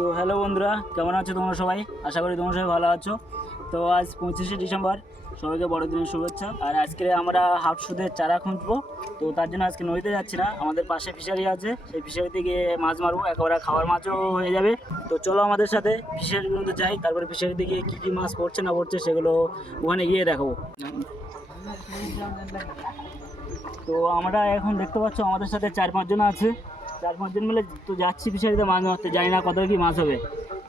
So hello বন্ধুরা, কেমন আছো তোমরা সবাই? আশা করি তোমরা সবাই ভালো আছো। তো আজ 25শে ডিসেম্বর, সবাইকে বড়দিনের শুভেচ্ছা। আর আজকে আমরা হাফ সুদের চারা খুঁজবো। তো তার জন্য আজকে নদীতে যাচ্ছি না, আমাদের পাশে ফিশারি আছে, সেই ফিশারিতে গিয়ে মাছ মারবো, একেবারে খাওয়ার মাছও হয়ে যাবে। তো চলো আমাদের সাথে ফিশারি পর্যন্ত যাই, তারপরে ফিশারিতে গিয়ে কী কী মাছ পড়ছে না পড়ছে সেগুলো ওখানে গিয়ে দেখাবো। তো আমরা এখন দেখতে পাচ্ছ আমাদের সাথে 4-5 জন আছে, 4-5 জন মিলে তো যাচ্ছি ফিশারিতে মাছ মারতে। জানি না কত কি মাছ হবে।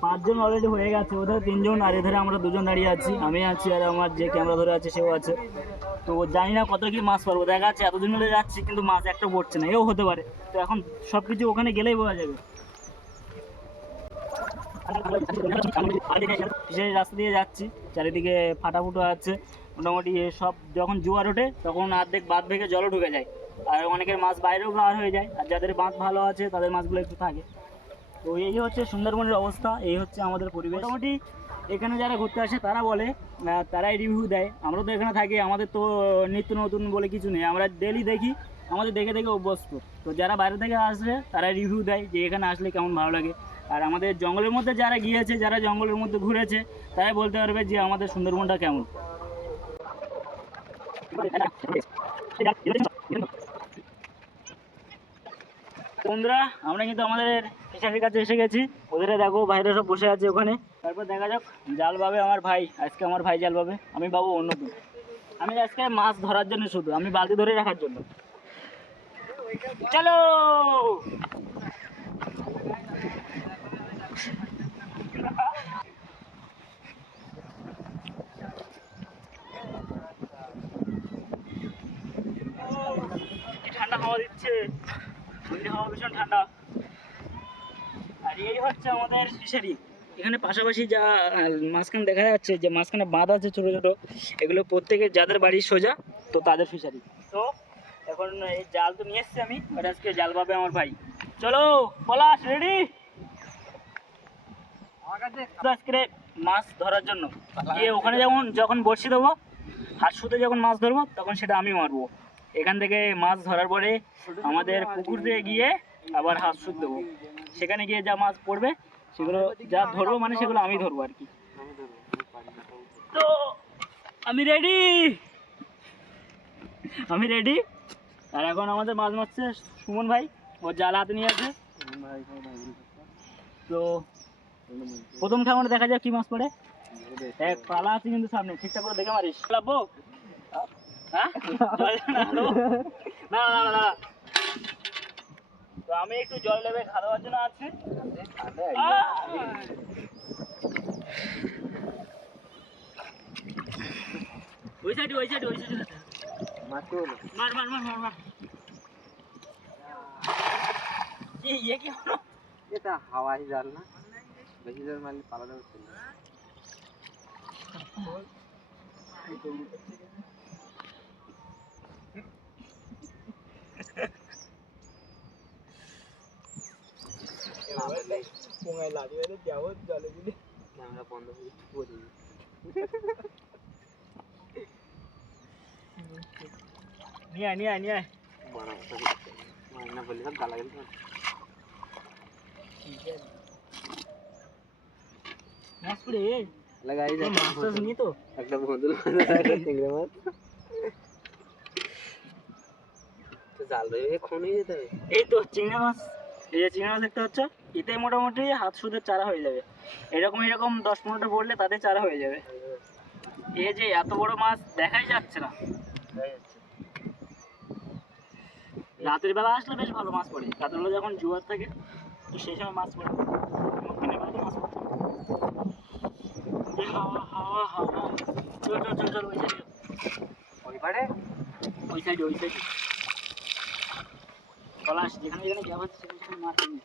5 জন অলরেডি হয়ে গেছে, ওদের 3 জন আর এধারে আমরা 2 জন দাঁড়িয়ে আছি, আমি আছি আর আমার যে ক্যামেরা ধরে আছে সেও আছে। তো জানি না কত কি মাছ পারবো, দেখা যাচ্ছে এতদিন মিলে যাচ্ছি কিন্তু মাছ একটা পড়ছে না, এও হতে পারে। তো এখন সব কিছু ওখানে গেলেই বোঝা যাবে। ফিশারির রাস্তা দিয়ে যাচ্ছি, চারিদিকে ফাটাফুটো আছে মোটামুটি। সব যখন জোয়ার ওঠে তখন অর্ধেক বাঁধ ভেঙে জলও ঢুকে যায়, আর অনেকের মাছ বাইরেও বার হয়ে যায়, আর যাদের বাঁধ ভালো আছে তাদের মাছগুলো একটু থাকে। তো এই হচ্ছে সুন্দরবনের অবস্থা, এই হচ্ছে আমাদের পরিবেশ। মোটামুটি এখানে যারা ঘুরতে আসে তারা বলে, তারাই রিভিউ দেয়। আমরা তো এখানে থাকি, আমাদের তো নিত্য নতুন বলে কিছু নেই, আমরা ডেলি দেখি, আমাদের দেখে দেখে অভ্যস্ত। তো যারা বাইরে থেকে আসে তারা রিভিউ দেয় যে এখানে আসলে কেমন ভালো লাগে। আর আমাদের জঙ্গলের মধ্যে যারা গিয়েছে, যারা জঙ্গলের মধ্যে ঘুরেছে, তারাই বলতে পারবে যে আমাদের সুন্দরবনটা কেমন। বন্ধুরা, আমরা কিন্তু আমাদের ফিশারির কাছে এসে গেছি। ওদের দেখো বাইরে সব বসে আছে ওখানে। তারপর দেখা যাক, জাল পাবে আমার ভাই, আজকে আমার ভাই জাল পাবে, আমি পাবো অন্য দিন। আমি আজকে মাছ ধরার জন্য, শুধু আমি বালতি ধরে রাখার জন্য। চলো ঠান্ডা হাওয়া দিচ্ছে, হাওয়া ভীষণ ঠান্ডা। আর এই হচ্ছে আমাদের ফিশারি। এখানে পাশাপাশি যা মাঝখানে দেখা যাচ্ছে, যে মাঝখানে বাঁধ আছে ছোটো ছোটো, এগুলো প্রত্যেকের যাদের বাড়ি সোজা, তো তাদের ফিশারি। তো এখন এই জাল তো নিয়ে এসছি আমি, আর আজকে জাল পাবে আমার ভাই। চলো পলাশ, রেডি আজকে মাছ ধরার জন্য। গিয়ে ওখানে যখন বড়শি দেবো, হাত সুতে যখন মাছ ধরবো, তখন সেটা আমি মারবো। এখান থেকে মাছ ধরার পরে আমাদের পুকুরে গিয়ে আবার হাত সুত দেবো, সেখানে গিয়ে যা মাছ পড়বে সেগুলো যা ধরবো, মানে সেগুলো আমি ধরবো আর কি। তো আমি রেডি, আমি রেডি। আর এখন আমাদের মাছ মারছে সুমন ভাই, ওর জাল হাতে নিয়ে আছে। তো প্রথম ঠাকুর দেখা যাক কি মাছ পড়ে। এক পালা আছে কিন্তু সামনে, ঠিকঠাক করে দেখে মারিস। লাভবো? হ্যাঁ, না না না না। তো আমি একটু জল লেবে খাওয়ার জন্য আছি। ওই সাইডে ওই সাইডে ওই সাইডে মার মার মার মার মার। ये क्या हो? ये तो हवा ही जाल ना, बेसी जोर मारले पालाটা হচ্ছে না। পোঙায় লাগিয়ে দে, যাবো জলে দিলে ক্যামেরা বন্ধ করে পড়ে নিয়ে আয় নিয়ে আয় নিয়ে আয়। বড় মারনা বললে সব গালা গেল। মাছ পড়ে লাগাই যায় মাছ টাছ নিয়ে তো একটা বন্ধুর একটা চিংড়ি মাছ তো জাল ধরে খনে যেতে হবে। এই তো চিংড়ি মাছ, এই যে চিংড়ি মাছ দেখতে পাচ্ছ, এতে মোটামুটি হাত সুদের চারা হয়ে যাবে। এরকম এরকম 10-15টা পড়লে তাদের চারা হয়ে যাবে। এই যে এত বড় মাছ দেখাই যাচ্ছে না। রাতের বেলা আসলে বেশ ভালো মাছ পড়ে, রাতের বেলা যখন জোয়ার থাকে তো সেই সময় মাছ পড়ে। দিনের বেলা তো মাছ পড়ে। হাওয়া হাওয়া হাওয়া, চল চল চল চল, ওই সাইডে ওই পারে ওই সাইডে ওই সাইডে পলাশ, যেখানে যেখানে যাওয়া হচ্ছে সেখানে মাছ নেই।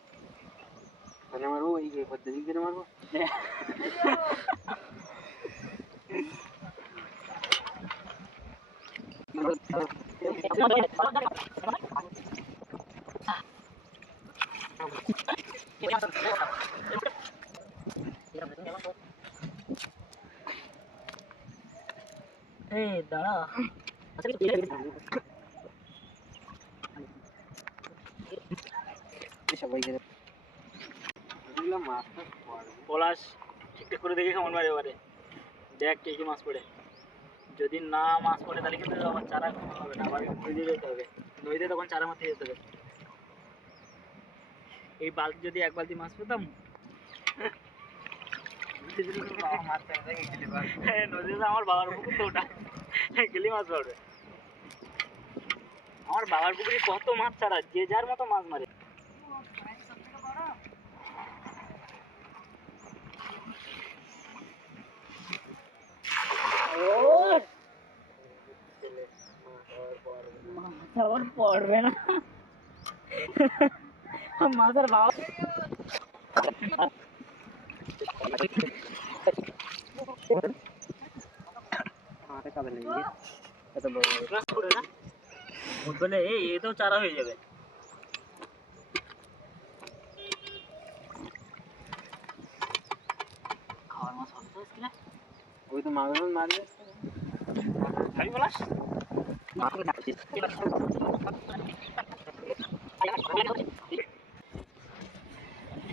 মানে মারবো এই পদ্ধতি করে মারবো। এই দাঁড়া, সবাই গেলে মাছটা পড়বে। পলাশ ঠিকঠাক করে দেখে কেমন মারে এবারে, দেখ কে কি মাছ পড়ে। যদি না মাছ পড়ে তাহলে কিন্তু আবার চারা খাওয়া হবে না, আবার নদীতে যেতে হবে, নদীতে তখন চারা মারতে যেতে হবে। এই বালতি যদি এক বালতি মাছ পেতাম, নদীতে আমার বাবার পুকুর তো ওটা, গেলি মাছ পড়বে। আমার বাবার পুকুরে কত মাছ ছাড়া, যে যার মতো মাছ মারে। মাছ আবার পড়বে না, মাছের বাবা হাতে কাঁদে লেগে এত বড় বড়। মাছ পড়বে না, বলে এই এতেও চারা হয়ে যাবে। খাওয়ার মাছ হবে তো আজকে? ওই তো মাছ মারবে। খাবি বলাস?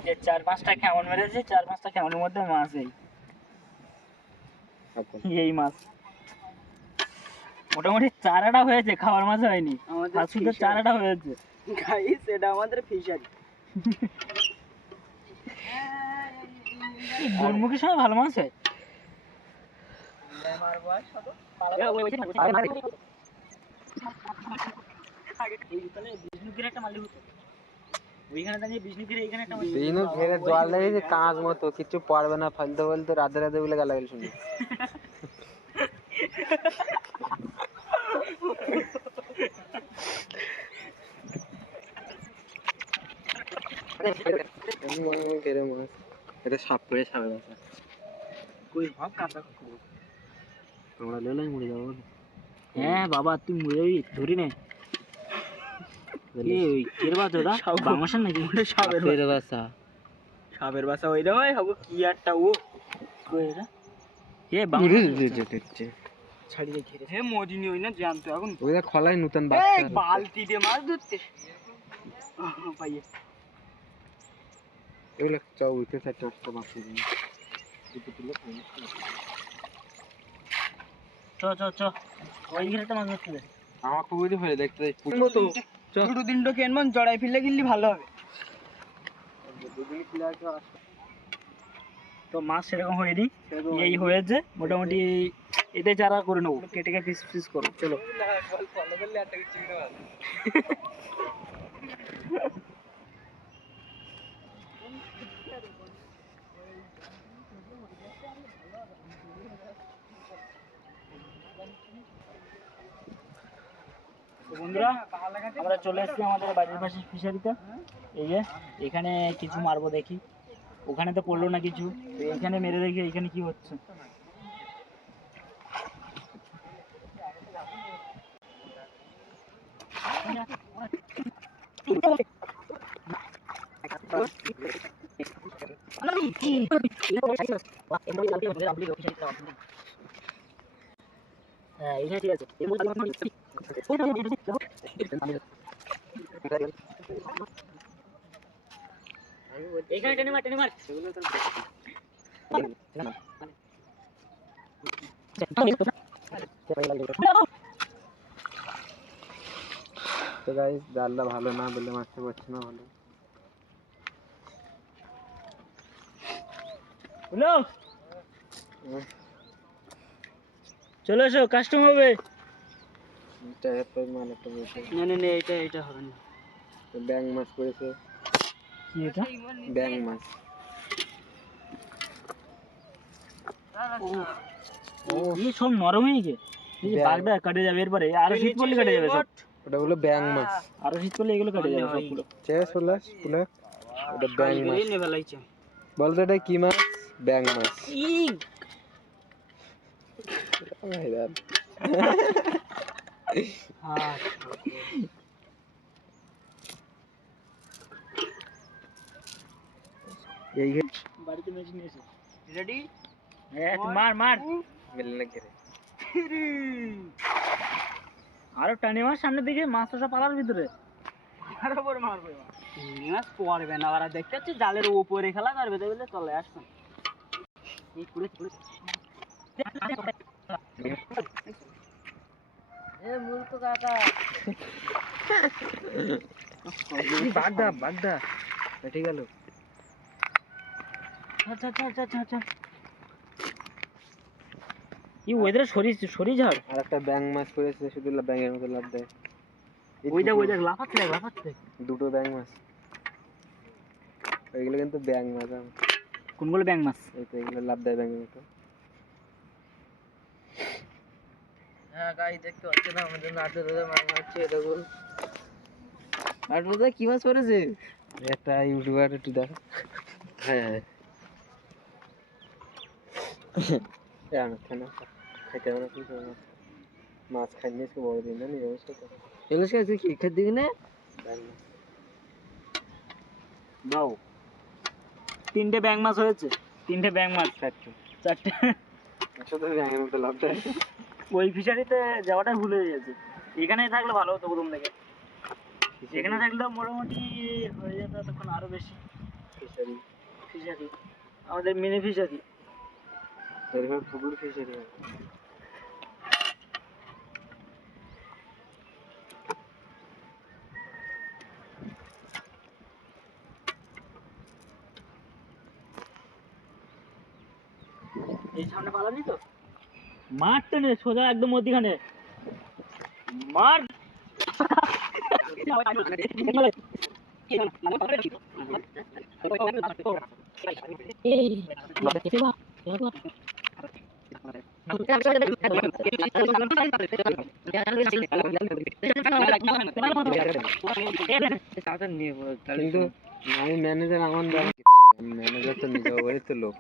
যে 4-5টা কেমন মেরেছে, 4-5টা কেমনের মধ্যে মাছ এই মাছ মোটামুটি চারাটা হয়েছে, খাওয়ার মাছ হয়নি, শুধু চারাটা হয়েছে। গাইস এটা আমাদের ফিশারি। বনমুখীর সময় ভালো মাছ হয়। বিষ্ণুপুরের একটা মালি হতো, ওইখানে দাঁড়িয়ে বিষ্ণুপুরে এইখানে একটা মালি। দিনও ঘেরে জল লেগেছে কাঁচ মতো, কিছু পড়বে না ফালতে ফালতে রাধে রাধে বলে গালাগালি শুনি। ঘেরে মাছ এটা সাপ করে সাপের বাসা। কই ভাব কাঁচা আমরা লেলাই মরে যাবো। হ্যাঁ বাবা তুই মরে যাবি, ধরি নে। এই কের বাচ্চা ওটা বাংলাদেশের নাকি? সাপের বাসা। সাপের বাসা ওইটা হয় হবো কি একটা ও কই এটা? এ বাংলাদেশ ছাড়িয়ে ঘিরে হে মদিনী ওই না জানতো এখন ওইটা খলাই নতুন এই বাচ্চা। বালতি দিয়ে মাছ ধরতে পাইয়ে এগুলো চাও উঠে চারটে একটা মাছ দিন। চ চ চ ওইখানে একটা মাছ ধরতে দে। আমার পুকুরি ফেলে দেখতে মতো দুটো তিনটো কেনমন জড়াই ফেললে গিললি ভালো হবে। তো মাছ সেরকম হয়নি, এই হয়েছে মোটামুটি। এতে চারা করে নেবো, কেটে কেটে পিস পিস করো, চলো। তো বন্ধুরা আমরা চলে এসেছি আমাদের বাড়ির পাশে ফিশারিতে। এই যে এখানে কিছু মারবো দেখি, ওখানে তো পড়লো না কিছু, তো এখানে মেরে দেখি এখানে কি হচ্ছে। হ্যাঁ এখানে ঠিক আছে। এখানে টেনে মার, টেনে মার। তো গাইস জালটা ভালো না বলে মাছটা পড়ছে না ভালো। হ্যালো চলে এসো, কাস্টমার হবে। এটা এত মাল একটা বসে না না না এটা এটা হবে না। ব্যাং মাছ পড়েছে। কি এটা? ব্যাং মাছ। এই সব নরম হয়ে গেছে, এই যে বাগদা কেটে যাবে এরপরে, আরো শীত পড়লে কেটে যাবে সব। ওটা হলো ব্যাং মাছ। আরো শীত পড়লে এগুলো কেটে যাবে সবগুলো। চেস হলো পুরো ওটা ব্যাং মাছ। নে ফেলাইছে বলতো এটা কি মাছ? ব্যাং মাছ। ই ভাইরাল। হ্যাঁ এই বাড়িতে মেশিন এসে রেডি হ্যাঁ তুই মার মার। মেলে না করে আরো টানে মার সামনের দিকে, মাছ তো সব পালার ভিতরে। আরো বড় মারবো এবার চিংড়ি মাছ পড়বে না, ওরা দেখতে পাচ্ছি জালের উপরে খেলা করবে, তো বলে চলে আসুন। মূর্খ কাকা, বাগদা ঠিক গেল। আচ্ছা আচ্ছা আচ্ছা আচ্ছা আচ্ছা, কি ওয়েদারে সরি ঝাড়। আর একটা ব্যাং মাছ পড়েছে, শুধু ব্যাঙের মতো লাভ দেয়। ওই দেখ লাফাচ্ছে। দুটো ব্যাং মাছ, ওইগুলো কিন্তু ব্যাং মাছ। কোনগুলো ব্যাং মাছ? এই তো এগুলো লাভ দেয় ব্যাঙের মতো। হ্যাঁ গাই দেখতে পাচ্ছি না, আমাদের নাটু দাদা মাছ মারছে, এটা বল। নাটু দাদা কি মাছ পড়েছে? একটা ইউটিউবার একটু দেখো। হ্যাঁ খাইতে হবে না কিন্তু মাছ খাইনি আজকে বড় দিন জানি অবস্থা তো। এগুলো আজকে কি খেতে দিবি না? ব্যাং মাছ দাও, 3টে ব্যাং মাছ হয়েছে, 3টে ব্যাং মাছ, 4টে। শুধু ব্যাঙের মতো লাভ দেয়। ওই ফিশারিতে যাওয়াটা ভুল হয়ে গেছে, এখানেই থাকলে ভালো হতো প্রথম থেকে। এখানে থাকলে মোটামুটি হয়ে যেত তখন আরো বেশি। ফিশারি আমাদের মিনি ফিশারি। এরকম পুকুর ফিশারি এই সামনে পালানি তো, মারতে নে সোজা একদম মধ্যিখানে মার। কিন্তু আমি ম্যানেজার, আমার ম্যানেজার তো নিজে বলে তো লোক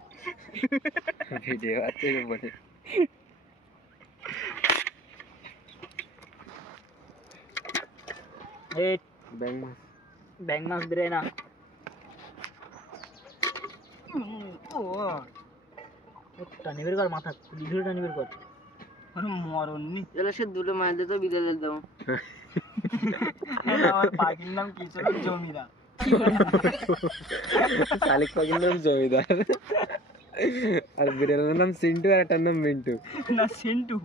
ভিডিও আছে বলে। ব্যাং মাছ বেরোয় না। টানি বের কর, মাথা খুলি ধরে টানি বের কর। মরণ নি এলে সে দুটো মাছ দিত বিদায় দিতে দেবো। আমার পাখির নাম কি ছিল? জমিদার। শালিক পাখির নাম জমিদার, আর বিড়ালের নাম সিন্টু, আর একটার নাম মিন্টু। না সেন্টু,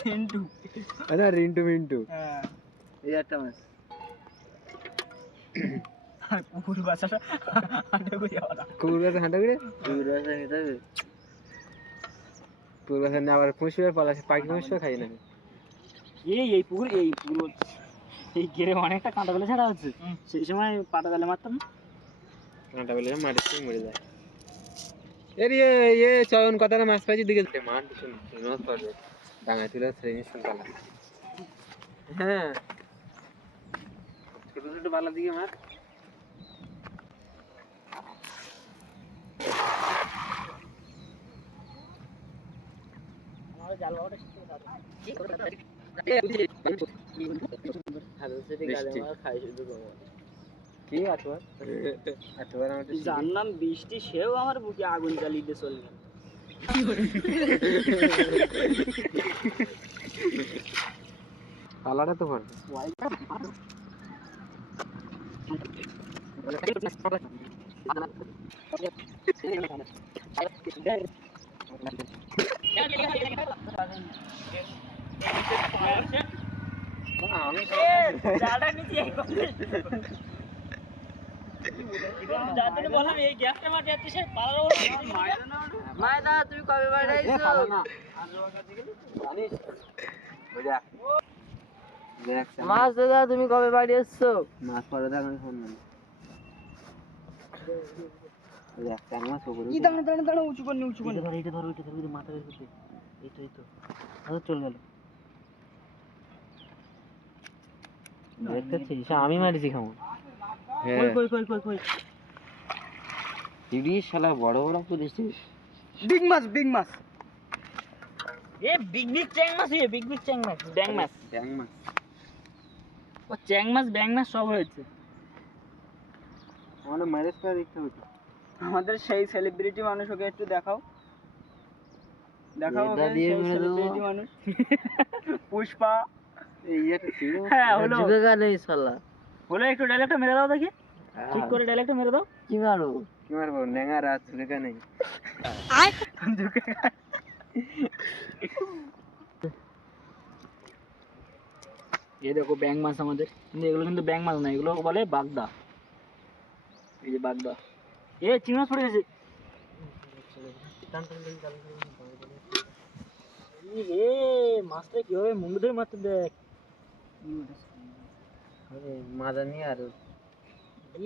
সেন্টু। আচ্ছা রিন্টু মিন্টু। হ্যাঁ এই একটা মাছ। আর কুকুর বাচ্চাটা হাঁটা করে যাওয়া। কুকুর গাছে হাঁটা করে, কুকুর বাচ্চা খেতে হবে। কুকুর গাছে না আবার পুষবে পালাছে, পাখি পুষবে খাই না। এই পুকুর এই ঘেরে অনেকটা কাঁটা বেলে ছাড়া হচ্ছে, সেই সময় পাটা জালে মারতাম না। কাঁটা বেলে মাটির থেকে মরে যায়। চয়ন কথাটা মাছ পাইছি দিকে মাঠ মাছ পাবে ডাঙায় তুলে শ্রেণী শুনতাম। হ্যাঁ ছোট ছোট বালা দিকে মাছ। জাল বাবাটা কি আঠুয়ার আঠুয়ার আমার যার নাম বৃষ্টি, সেও আমার বুকে আগুন জ্বালিয়ে দিয়ে চলে গেল। পালাটা তো ভর মায়দা তুমি কবে বাড়ি আইছো? মাছ দাদা তুমি কবে বাড়ি এসছো? মাছ পরে দেখ আমি ফোন কি দাঁড়া দাঁড়া দাঁড়া, উঁচু করনি উঁচু করনি। এটা ধরো মাথা বের করতে, এই তো চলে গেল। দেখতেছিস আমি মারিছি খামো। কই ইডি শালা বড় বড় পুলিশ। বিগ মাছ বিগ মাছ। এ বিগ চ্যাং মাছ, বিগ চ্যাং মাছ, ব্যাং মাছ। ও চ্যাং মাছ ব্যাং মাছ সব হয়েছে। আমাদের ম্যারেজ করে দেখতে হতো। আমাদের সেই সেলিব্রিটি মানুষ, ওকে একটু দেখাও, দেখাও ওকে সেই সেলিব্রিটি মানুষ। পুষ্পা এই একটা ছিল। হ্যাঁ হলো, যুগে গানে শালা হলো একটু ডায়লগটা মেরে দাও দেখি। ঠিক করে ডাইরেক্ট মেরে দাও। কি মারবো? কি মারবো? নেঙা রাত সুলেখা নেই। এই দেখো ব্যাং মাছ আমাদের, কিন্তু এগুলো কিন্তু ব্যাং মাছ না, এগুলো বলে বাগদা। এই যে বাগদা। এ চিংড়ি মাছ পড়ে গেছে। এ মাছটা কিভাবে মুন্ডু ধরে মারতে দেখ। মাজা নিয়ে আর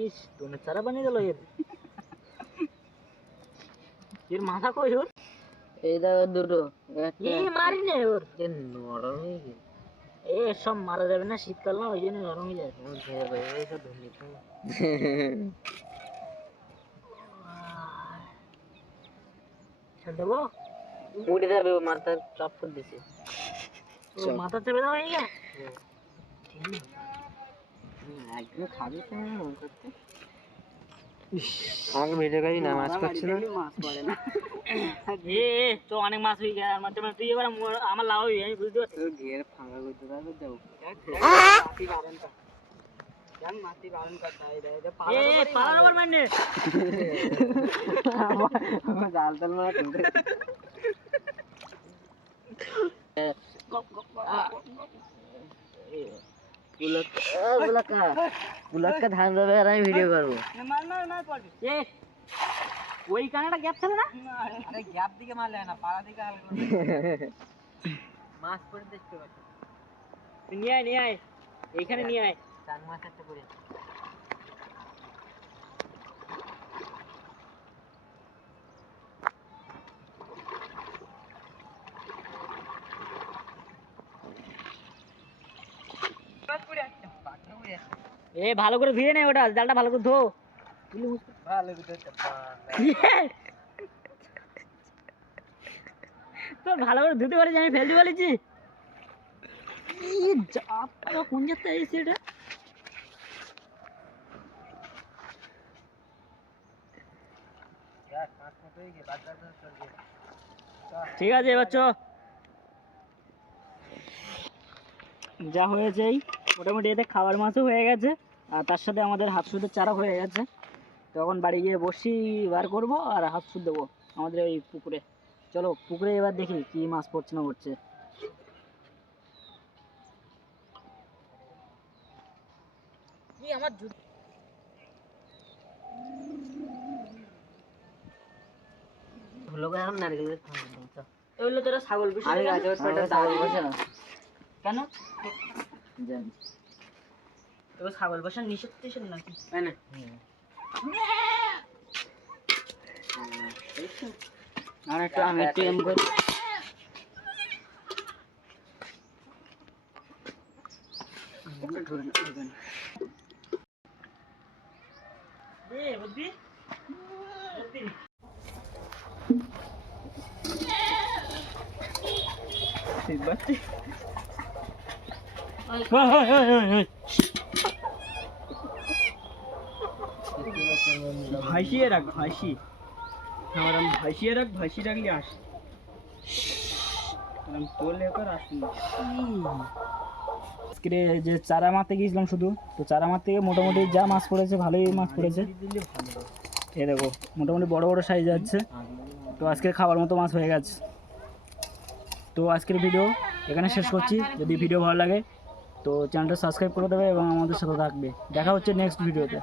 ইস তুমি চারা বানিয়ে গেল এর। এর মাথা কই ওর? এই দেখো দুটো। এ মারি না ওর। নরম হয়ে গেছে। এ সব মারা যাবে না, শীতকাল না, ওই জন্য নরম হয়ে যায়। ছেড়ে দেবো? উড়ে যাবে, ও মাথা চাপ করে দিছে। ও মাথা চেপে দাও এই একদম খাবি তো করতে। আমাকে ভিডিও করি না, মাছ পাচ্ছি না। মাছ পড়ে না। এ তো অনেক মাছ হয়ে গেছে, মানে তুই এবার আমার লাভ হবি, আমি বুঝতে পারছি। তোর ঘের ফাঁকা করতে পারবে যাও। মাটি বারণ কর। জান মাটি বারণ কর তাই রে। এ পালার উপর মারনে। জাল তাল মারা তুলতে। পুলক্কা ধান দেবে আর আমি ভিডিও করবো। মার মার মার পড়ে। এ ওই কানাটা গ্যাপ ছিল না? আরে গ্যাপ দিকে মারলে না, পাড়া দিকে হালকা মাছ পড়ে দেখতে পাচ্ছি। তুই নিয়ে আয়, নিয়ে আয়, এইখানে নিয়ে আয়। চার মাছ একটা করে। এ ভালো করে ধুয়ে নে ওটা, জালটা ভালো করে ধো। ভালো করে তোর ভালো করে ধুতে পারিস, আমি ফেলতে বলেছি। কোন যাত্রা এসেছে এটা? ঠিক আছে এবার চ। যা হয়েছে এই মোটামুটি এতে খাবার মাছও হয়ে গেছে, আর তার সাথে আমাদের হাত সুদের চারা হয়ে গেছে। তখন বাড়ি গিয়ে বসি বার করবো আর হাত সুদ দেবো আমাদের ওই পুকুরে। চলো পুকুরে এবার দেখি কি মাছ পড়ছে না পড়ছে। আমার এগুলো তোরা ছাগল বিষ কেন? তোর ছাগল বসার নিষেধ টিষেধ নাকি? আর একটু আমি একটু এম করি। বুদ্ধি বুদ্ধি ভাসিয়ে রাখ, ভাসি আমার ভাসিয়ে রাখ, ভাসি রাখলে আসে। তোলে কর আসুন। আজকে যে চারা মারতে গিয়েছিলাম শুধু, তো চারা মারতে গিয়ে মোটামুটি যা মাছ পড়েছে ভালোই মাছ পড়েছে। এই দেখো মোটামুটি বড় বড় সাইজ আছে। তো আজকের খাবার মতো মাছ হয়ে গেছে। তো আজকের ভিডিও এখানে শেষ করছি। যদি ভিডিও ভালো লাগে তো চ্যানেলটা সাবস্ক্রাইব করে দেবে এবং আমাদের সাথে থাকবে। দেখা হচ্ছে নেক্সট ভিডিওতে।